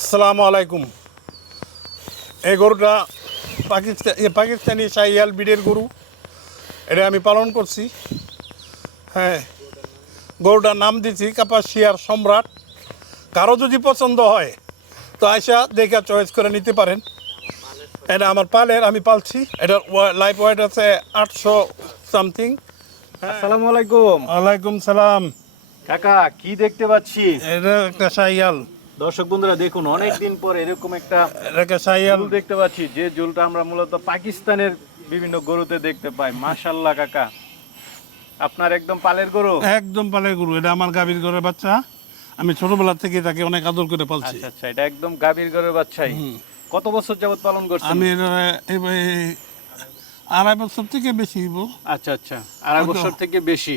আসসালামু আলাইকুম। এই গরুটা পাকিস্তান পাকিস্তানি সাইয়াল বিডের গরু। এটা আমি পালন করছি। হ্যাঁ গরুটার নাম দিয়েছি কাপাসিয়ার সম্রাট। কারও যদি পছন্দ হয় তো আয়সা দেখে চয়েস করে নিতে পারেন। এটা আমার পালের আমি পালছি। এটার লাইফ ওয়েট আছে আটশো সামথিং। আসসালামু আলাইকুম। ওয়ালাইকুম সালাম। কাকা কি দেখতে পাচ্ছি এটা একটা সাইয়াল দর্শক বন্ধুরা দেখুন অনেক দিন পর এরকম একটা সাইয়াল জুল দেখতে পাচ্ছি যে জুলটা আমরা মূলত পাকিস্তানের বিভিন্ন গরুতে দেখতে পাই। মাশাল্লাহ কাকা। আপনার একদম পালের গরু? একদম পালের গরু এটা আমার গাভীর ঘরের বাচ্চা। আমি ছোটবেলা থেকে তাকে অনেক আদর করে পালছি। আচ্ছা আচ্ছা এটা একদম গাভীর গরুর বাচ্চাই। কত বছর যাবত পালন করছেন? আমি আড়াই বছর থেকে বেশি আচ্ছা আচ্ছা আড়াই বছর থেকে বেশি।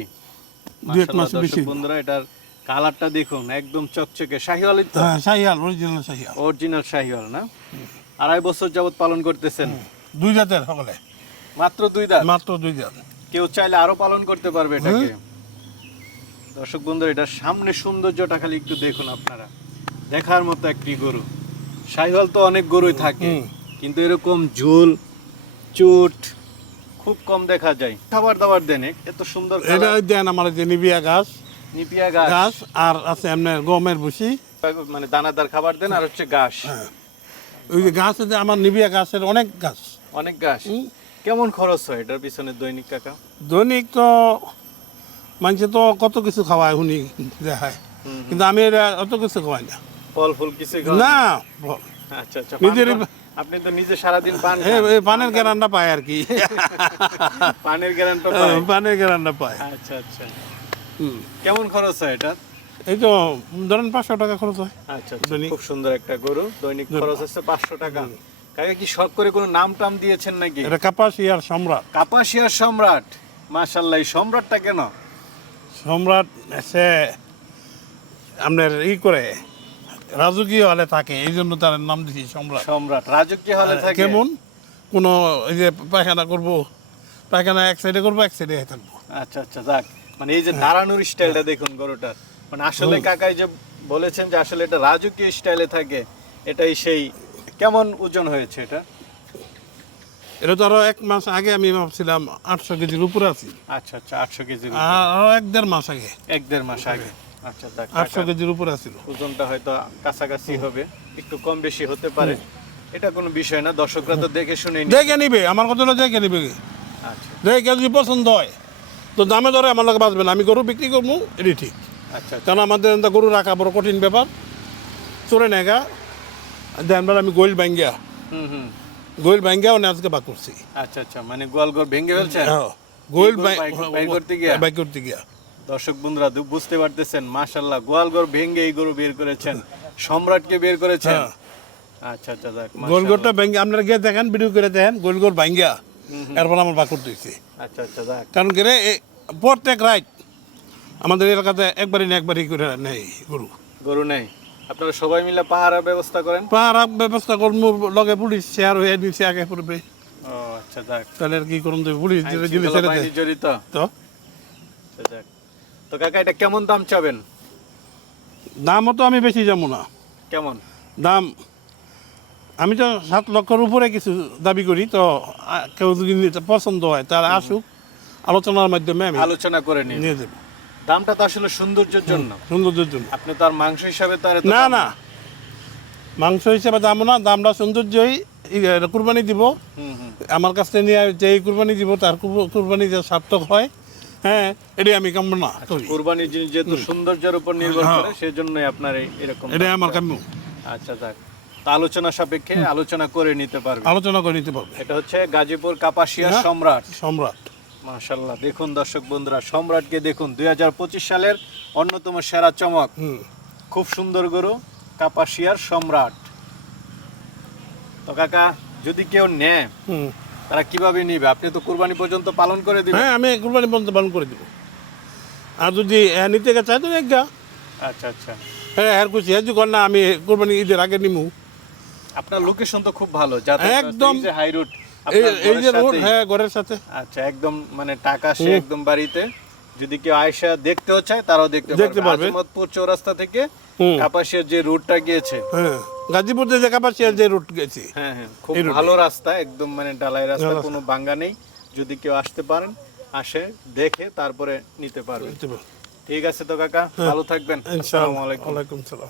দু এক মাস বেশি। বন্ধুরা এটার কালারটা দেখুন একদম চকচকে। শাহিওয়ালি তো? হ্যাঁ সাইয়াল অরিজিনাল সাইয়াল অরিজিনাল শাহিওয়াল না? আড়াই বছর যাবত পালন করতেছেন? দুই জাতের সকলে। মাত্র দুই দাঁত মাত্র দুই কেউ চাইলে আরও পালন করতে পারবে এটাকে। দর্শক এটার সামনে সৌন্দর্যটা খালি একটু দেখুন আপনারা। দেখার মতো একটি গরু। সাইহল তো অনেক গরুই থাকে কিন্তু এরকম ঝোল চুট খুব কম দেখা যায়। খাবার দাবার দেন এত সুন্দর এটা দেন আমার যে নিবিয়া গাছ নিপিয়া গাছ। গাছ আর আছে আপনার গমের ভুসি। মানে দানাদার খাবার দেন আর হচ্ছে ঘাস। হ্যাঁ। ওই যে গাছ আছে আমার নিবিয়া গাছের অনেক গাছ। অনেক হুম। কেমন খরচ হয় এটার পিছনে দৈনিক কাকা দৈনিক তো মানুষে তো কত কিছু খাওয়ায় শুনি দেখায়। কিন্তু আমি এটা অত কিছু খাওয়াই না। ফল ফুল কিছু না? আচ্ছা আচ্ছা নিজেরই- আপনি তো নিজে সারাদিন পান এই পানের গ্যারান্ডা পায় আর কি। পানের গ্যারান্টি পানের গ্যারান্ডা পায় আচ্ছা আচ্ছা। কেমন খরচ হয় এটা? এই তো ধরেন পাঁচশো টাকা খরচ হয়। আচ্ছা আচ্ছা। খুব সুন্দর একটা গরু। দৈনিক খরচ হচ্ছে পাঁচশো টাকা। কাকে কি শখ করে কোনো নাম টাম দিয়েছেন নাকি? এটা কাপাসিয়ার সম্রাট। কাপাসিয়ার সম্রাট? মাশাল্লাহ এই সম্রাটটা কেন? সম্রাট সে আপনার ই করে রাজকীয় হলে থাকে এই জন্য তার নাম দিছি সম্রাট। সম্রাট রাজকীয় হলে থাকে? কেমন? কোনো এই যে পায়খানা করব পায়খানা এক সাইডে করব এক সাইডে থাকব আচ্ছা আচ্ছা যাক। মানে এই যে দাঁড়ানোর স্টাইলটা দেখুন গরুটার। মানে আসলে কাকাই যে বলেছেন যে আসলে এটা রাজকীয় স্টাইলে থাকে এটাই সেই কেমন ওজন হয়েছে এটা? এটা আরও এক মাস আগে আমি ভাবছিলাম আটশো কেজির উপরে আছি। আচ্ছা আচ্ছা আটশো কেজি আর এক দেড় মাস আগে। এক দেড় মাস আগে। আচ্ছা আটশো কেজির উপরে আছিল। ওজনটা হয়তো কাছাকাছি হবে একটু কম বেশি হতে পারে। এটা কোনো বিষয় না দর্শকরা তো দেখে শুনে দেখে নিবে আমার কথা দেখে নিবে। আচ্ছা। দেখে যদি পছন্দ হয়। তো দামে দরে আমার লোক বাঁচবে না। আমি গরু বিক্রি করব এটি ঠিক। আচ্ছা। কারণ আমাদের গরু রাখা বড় কঠিন ব্যাপার। চলে নেগা দেনবার আমি গোল ব্যাঙ্গিয়া হুম গোল ব্যাঙ্গিয়াও আজকে বাক করছি। আচ্ছা আচ্ছা মানে গোয়ালঘর ভেঙে ফেলছেন হ্যাঁ গোল বাইক- বাইক করতে গিয়া? বাইক করতে গিয়া। দর্শক বন্ধুরা বুঝতে পারতেছেন মাশাল্লাহ গোয়ালঘর ভেঙে এই গরু বের করেছেন সম্রাটকে বের করেছেন। হ্যাঁ। আচ্ছা আচ্ছা গোলগোরটা ব্যাঙ্গি আপনারা গিয়ে দেখেন ভিডিও করে দেখেন গোলগোর ব্যাঙ্গিয়া এরপর আমার বাক করতে হয়েছে আচ্ছা আচ্ছা কারণ কি রে প্রত্যেক রাইট আমাদের এলাকাতে একবারই না একবারই করে নেই গরু। গরু নেই। আপনারা সবাই মিলে পাহারা ব্যবস্থা করেন? পাহারা ব্যবস্থা করব লগে পুলিশ শেয়ার হয়ে নিচে আগে পড়বে ও আচ্ছা তাহলে আর কি করুন পুলিশ জড়িত। তো। তো কাকা এটা কেমন দাম চাবেন? দামও তো আমি বেশি যাব না। কেমন? দাম আমি তো সাত লক্ষর উপরে কিছু দাবি করি তো কেউ যদি পছন্দ হয় তার আসুক আলোচনার মাধ্যমে আমি আলোচনা করে নিয়ে দেবো দামটা তো আসলে সৌন্দর্যের জন্য। সৌন্দর্যের জন্য। আপনি তো আর মাংস হিসাবে তো না না। মাংস হিসাবে দাম না দামটা সৌন্দর্যই কুরবানি দিব। আমার কাছ থেকে নিয়ে যে কুরবানি দিব তার কুরবানি যে সার্থক হয় হ্যাঁ এটাই আমি কাম্য না করি। কুরবানির জিনিস যেহেতু সৌন্দর্যের উপর নির্ভর হ্যাঁ। করে সেই জন্যই আপনার এরকম এটাই আমার কাম্য। আচ্ছা যাক। আলোচনা সাপেক্ষে আলোচনা করে নিতে পারবে। আলোচনা করে নিতে পারবে। এটা হচ্ছে গাজীপুর কাপাসিয়া হ্যাঁ। সম্রাট। সম্রাট। মাশাল্লাহ দেখুন দর্শক বন্ধুরা সম্রাটকে দেখুন দুই সালের অন্যতম সেরা চমক। খুব সুন্দর গরু কাপাসিয়ার সম্রাট। তো কাকা যদি কেউ নেয় তারা কীভাবে নিবে? আপনি তো কুরবানি পর্যন্ত পালন করে দিবেন। হ্যাঁ আমি কুরবানি পর্যন্ত পালন করে দিব। আর যদি এ নিতে গে চাই তো এক আচ্ছা আচ্ছা। হ্যাঁ হ্যাঁ খুশি। হ্যাঁ না আমি কুরবানি ঈদের আগে নিমু। আপনার লোকেশন তো খুব ভালো একদম। হাই রুট এই যে রোড হ্যাঁ ঘরের সাথে। আচ্ছা একদম মানে টাকা সে একদম বাড়িতে। যদি কেউ আয়সা দেখতেও চায় তারাও দেখতে পারবে। আজমতপুর চৌরাস্তা থেকে কাপাসিয়ার যে রুটটা গিয়েছে। হ্যাঁ গাজীপুর যে কাপাসিয়ার যে রুট গেছি। হ্যাঁ হ্যাঁ খুব ভালো রাস্তা একদম মানে ডালাই রাস্তা কোনো বাঙ্গা নেই। যদি কেউ আসতে পারেন আসে দেখে তারপরে নিতে পারবে। ঠিক আছে তো কাকা ভালো থাকবেন। আসসালামু আলাইকুম। ওয়ালাইকুম সালাম।